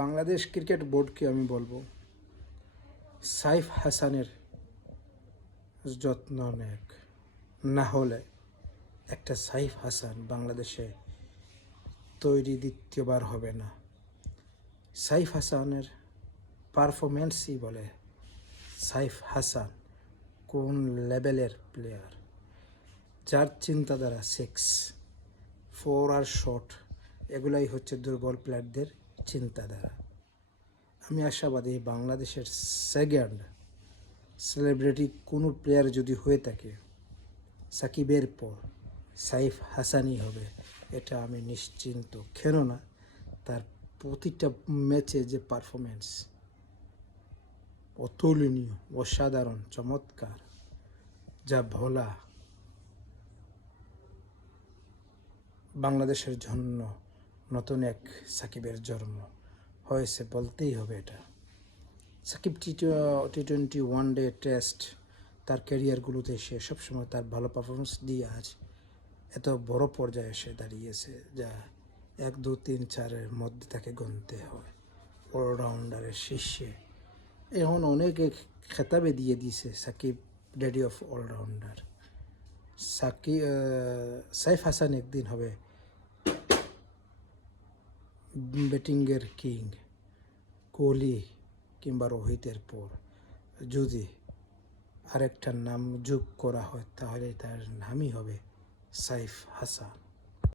Bangladesh cricket বোর্ডকে আমি বলবো সাইফ হাসানের যত্ন নেক, না হলে একটা সাইফ হাসান বাংলাদেশে তৈরি দ্বিতীয়বার হবে না। সাইফ হাসানের পারফরমেন্সই বলে সাইফ হাসান কোন লেভেলের প্লেয়ার, যার চিন্তাধারা 6, 4 আর শট, এগুলাই হচ্ছে দুর্বল প্লেয়ারদের চিন্তাধারা। আমি আশাবাদী বাংলাদেশের সেকেন্ড সেলিব্রিটি কোনো প্লেয়ার যদি হয়ে থাকে সাকিবের পর সাইফ হাসানই হবে, এটা আমি নিশ্চিন্ত। কেননা তার প্রতিটা ম্যাচে যে পারফরমেন্স অতুলনীয়, অসাধারণ, চমৎকার, যা ভোলা বাংলাদেশের জন্য নতুন এক সাকিবের জন্ম হয়েছে বলতেই হবে। এটা সাকিব টি-20, ওয়ানডে, টেস্ট তার ক্যারিয়ারগুলোতে সে সবসময় তার ভালো পারফরমেন্স দিয়ে আজ এত বড় পর্যায়ে এসে দাঁড়িয়েছে, যা 1, 2, 3, 4-এর মধ্যে তাকে গুনতে হয় অলরাউন্ডারের শীর্ষে। এখন অনেকে খেতাবে দিয়ে দিয়েছে Shakib daddy of allrounder. Saif Hasan একদিন হবে ব্যাটিংয়ের কিং, কোহলি কিংবা রোহিতের পর যদি আরেকটা নাম যোগ করা হয় তাহলে তার নামই হবে সাইফ হাসান।